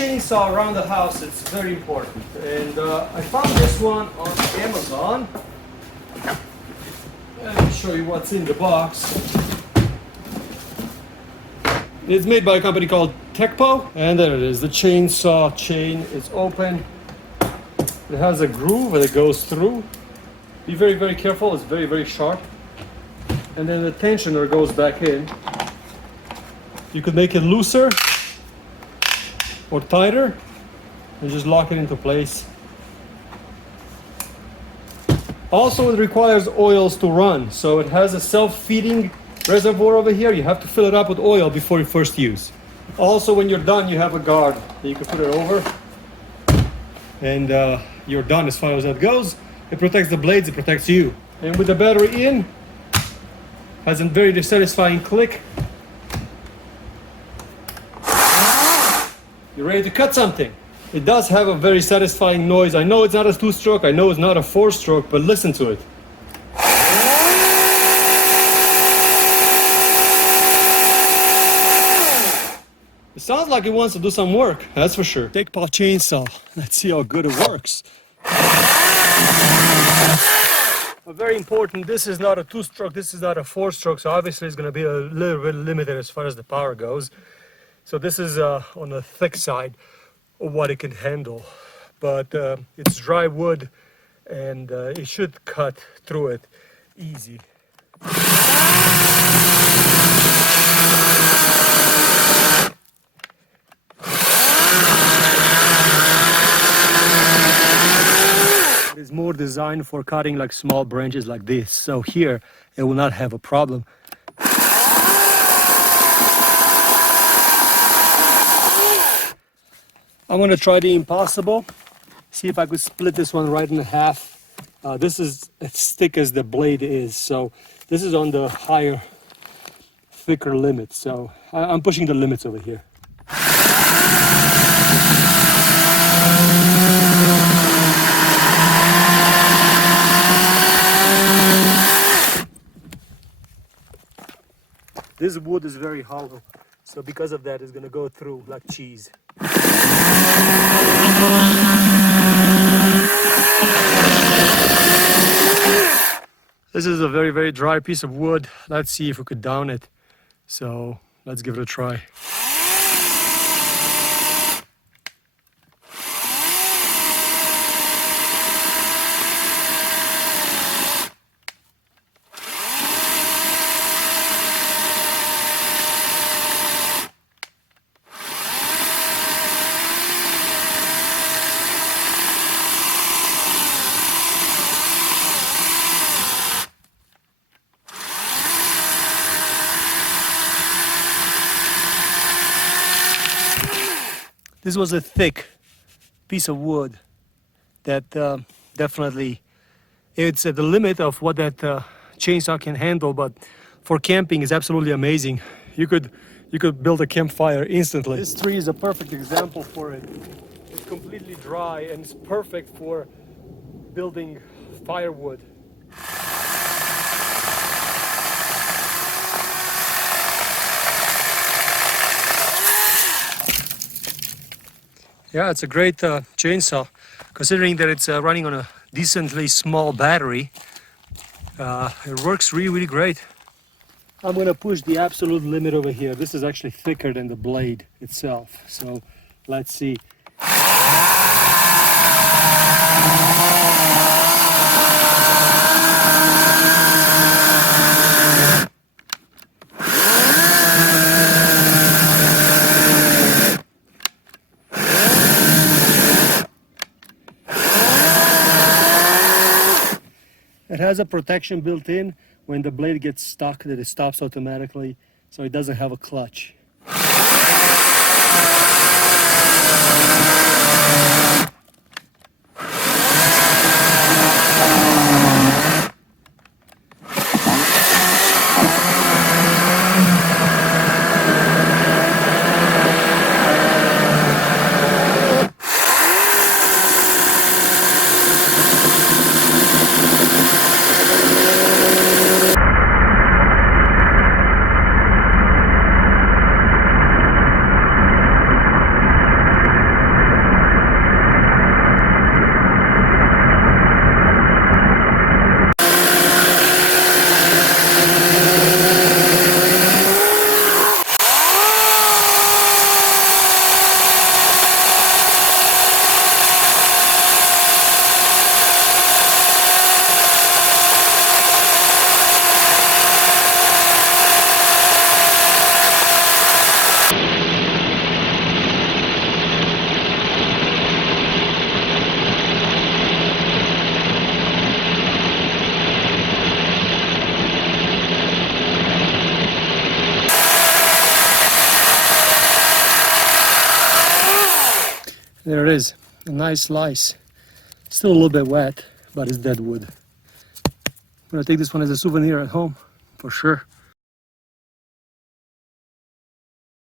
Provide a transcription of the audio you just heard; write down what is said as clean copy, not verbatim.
chainsaw around the house, it's very important. And I found this one on Amazon. Let me show you what's in the box. It's made by a company called Teccpo, and there it is. The chainsaw chain is open. It has a groove that it goes through. Be very, very careful. It's very, very sharp. And then the tensioner goes back in. You could make it looser or tighter and just lock it into place. Also, it requires oils to run, so it has a self-feeding reservoir over here. You have to fill it up with oil before you first use. Also, when you're done, you have a guard that you can put it over, and you're done as far as that goes. It protects the blades, it protects you. And with the battery in, has a very satisfying click. You're ready to cut something. It does have a very satisfying noise. I know it's not a 2-stroke, I know it's not a 4-stroke, but listen to it. It sounds like it wants to do some work, that's for sure. Teccpo chainsaw. Let's see how good it works. But very important, this is not a 2-stroke, this is not a 4-stroke, so obviously it's going to be a little bit limited as far as the power goes. So this is on the thick side of what it can handle. But it's dry wood, and it should cut through it easy. It's more designed for cutting like small branches like this. So here it will not have a problem. I'm gonna try the impossible. See if I could split this one right in half. This is as thick as the blade is, so this is on the higher, thicker limit. So I'm pushing the limits over here. This wood is very hollow, so because of that, it's gonna go through like cheese. This is a very, very dry piece of wood. Let's see if we could down it. So let's give it a try. This was a thick piece of wood that definitely, it's at the limit of what that chainsaw can handle, but for camping is absolutely amazing. You could build a campfire instantly. This tree is a perfect example for it. It's completely dry and it's perfect for building firewood. Yeah, it's a great chainsaw, considering that it's running on a decently small battery. It works really, really great. I'm gonna push the absolute limit over here. This is actually thicker than the blade itself, so let's see. It has a protection built in. When the blade gets stuck, that it stops automatically, so it doesn't have a clutch. There it is, a nice slice. Still a little bit wet, but it's dead wood. I'm gonna take this one as a souvenir at home, for sure.